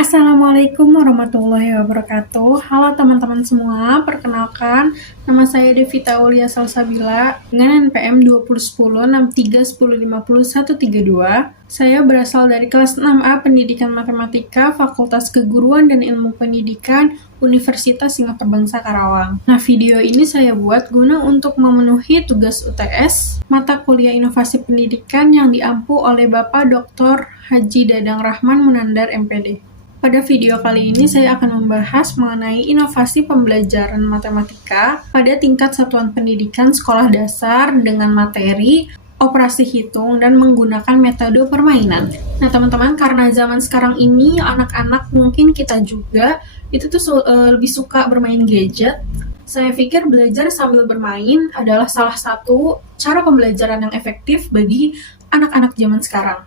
Assalamualaikum warahmatullahi wabarakatuh. Halo teman-teman semua, perkenalkan nama saya Devita Aulia Salsabila dengan NPM 20106310503132. Saya berasal dari kelas 6A Pendidikan Matematika, Fakultas Keguruan dan Ilmu Pendidikan, Universitas Singapura Bangsa Karawang. Nah, video ini saya buat guna untuk memenuhi tugas UTS mata kuliah Inovasi Pendidikan yang diampu oleh Bapak Dr. Haji Dadang Rahman Munandar MPD. Pada video kali ini saya akan membahas mengenai inovasi pembelajaran matematika pada tingkat satuan pendidikan sekolah dasar dengan materi operasi hitung dan menggunakan metode permainan. Nah, teman-teman, karena zaman sekarang ini anak-anak mungkin kita juga itu tuh lebih suka bermain gadget. Saya pikir belajar sambil bermain adalah salah satu cara pembelajaran yang efektif bagi anak-anak zaman sekarang.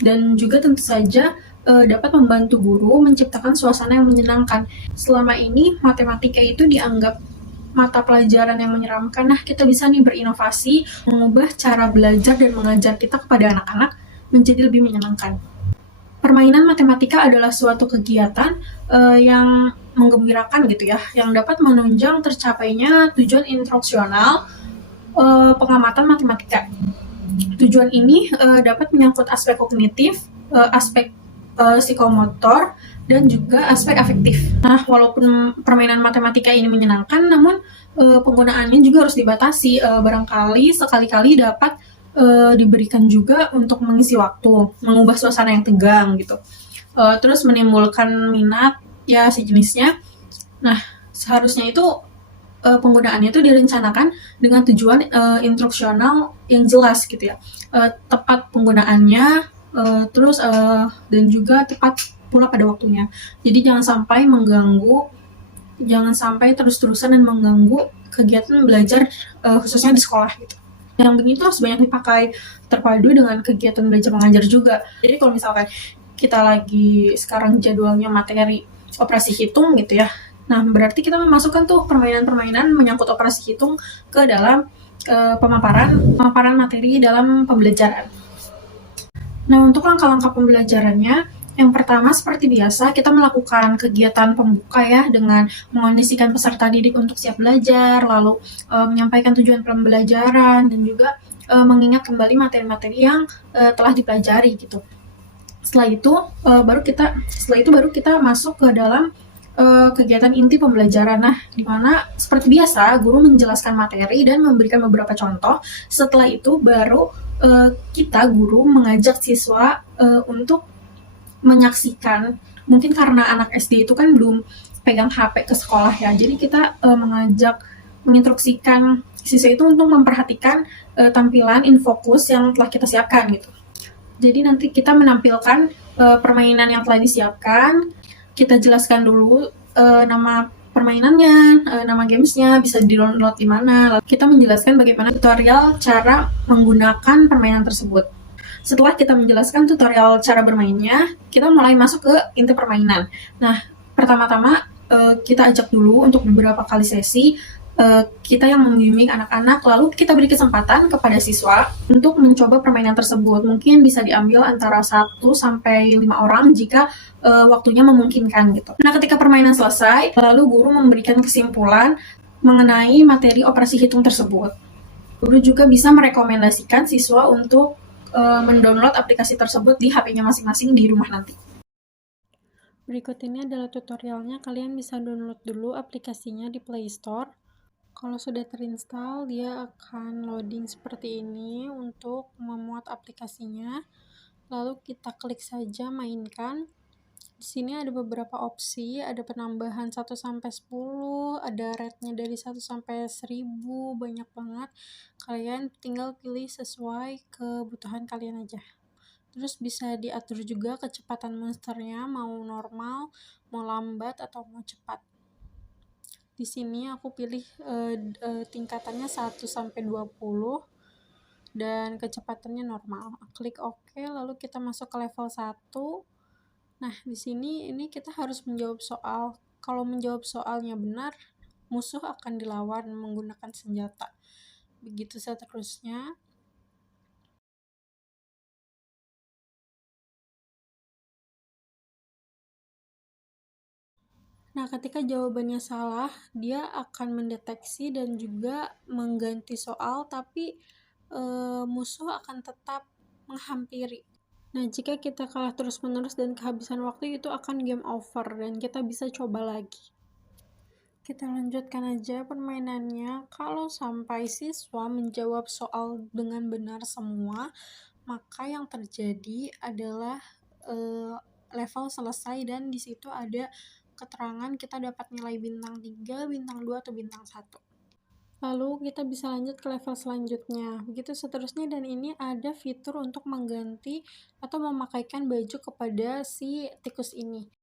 Dan juga tentu saja dapat membantu guru menciptakan suasana yang menyenangkan. Selama ini matematika itu dianggap mata pelajaran yang menyeramkan. Nah, kita bisa nih berinovasi, mengubah cara belajar dan mengajar kita kepada anak-anak menjadi lebih menyenangkan. Permainan matematika adalah suatu kegiatan yang menggembirakan gitu ya, yang dapat menunjang tercapainya tujuan instruksional pengamatan matematika. Tujuan ini dapat menyangkut aspek kognitif, aspek psikomotor, dan juga aspek afektif. Nah, walaupun permainan matematika ini menyenangkan, namun penggunaannya juga harus dibatasi. Barangkali sekali-kali dapat diberikan juga untuk mengisi waktu, mengubah suasana yang tegang gitu. Terus menimbulkan minat ya sejenisnya. Nah, seharusnya itu penggunaannya itu direncanakan dengan tujuan instruksional yang jelas gitu ya, tepat penggunaannya, dan juga tepat pula pada waktunya. Jadi jangan sampai mengganggu, jangan sampai terus-terusan dan mengganggu kegiatan belajar khususnya di sekolah gitu. Yang begitu harus banyak dipakai, terpadu dengan kegiatan belajar mengajar juga. Jadi kalau misalkan kita lagi sekarang jadwalnya materi operasi hitung gitu ya, nah berarti kita memasukkan tuh permainan-permainan menyangkut operasi hitung ke dalam pemaparan materi dalam pembelajaran. Nah, untuk langkah-langkah pembelajarannya, yang pertama seperti biasa kita melakukan kegiatan pembuka ya dengan mengondisikan peserta didik untuk siap belajar, lalu menyampaikan tujuan pembelajaran dan juga mengingat kembali materi-materi yang telah dipelajari gitu. Setelah itu baru kita masuk ke dalam kegiatan inti pembelajaran. Nah, di mana seperti biasa guru menjelaskan materi dan memberikan beberapa contoh. Setelah itu baru kita guru mengajak siswa untuk menyaksikan. Mungkin karena anak SD itu kan belum pegang HP ke sekolah ya. Jadi kita mengajak menginstruksikan siswa itu untuk memperhatikan tampilan infokus yang telah kita siapkan gitu. Jadi nanti kita menampilkan permainan yang telah disiapkan, kita jelaskan dulu nama permainannya, nama gamesnya, bisa di-download di mana. Lalu kita menjelaskan bagaimana tutorial cara menggunakan permainan tersebut. Setelah kita menjelaskan tutorial cara bermainnya, kita mulai masuk ke inti permainan. Nah, pertama-tama kita ajak dulu untuk beberapa kali sesi, kita yang membimbing anak-anak, lalu kita beri kesempatan kepada siswa untuk mencoba permainan tersebut. Mungkin bisa diambil antara 1 sampai 5 orang jika waktunya memungkinkan gitu. Nah, ketika permainan selesai, lalu guru memberikan kesimpulan mengenai materi operasi hitung tersebut. Guru juga bisa merekomendasikan siswa untuk mendownload aplikasi tersebut di HP-nya masing-masing di rumah nanti. Berikut ini adalah tutorialnya, kalian bisa download dulu aplikasinya di Play Store. Kalau sudah terinstall, dia akan loading seperti ini untuk memuat aplikasinya. Lalu kita klik saja mainkan. Di sini ada beberapa opsi, ada penambahan 1-10, ada rate-nya dari 1-1000, banyak banget. Kalian tinggal pilih sesuai kebutuhan kalian aja. Terus bisa diatur juga kecepatan monsternya, mau normal, mau lambat, atau mau cepat. Di sini aku pilih tingkatannya 1-20 dan kecepatannya normal. Klik OK, lalu kita masuk ke level 1. Nah, di sini ini kita harus menjawab soal. Kalau menjawab soalnya benar, musuh akan dilawan menggunakan senjata. Begitu seterusnya. Nah, ketika jawabannya salah, dia akan mendeteksi dan juga mengganti soal, tapi musuh akan tetap menghampiri. Nah, jika kita kalah terus-menerus dan kehabisan waktu, itu akan game over dan kita bisa coba lagi. Kita lanjutkan aja permainannya. Kalau sampai siswa menjawab soal dengan benar semua, maka yang terjadi adalah level selesai dan di situ ada keterangan kita dapat nilai bintang 3, bintang 2, atau bintang 1. Lalu kita bisa lanjut ke level selanjutnya. Begitu seterusnya, dan ini ada fitur untuk mengganti atau memakaikan baju kepada si tikus ini.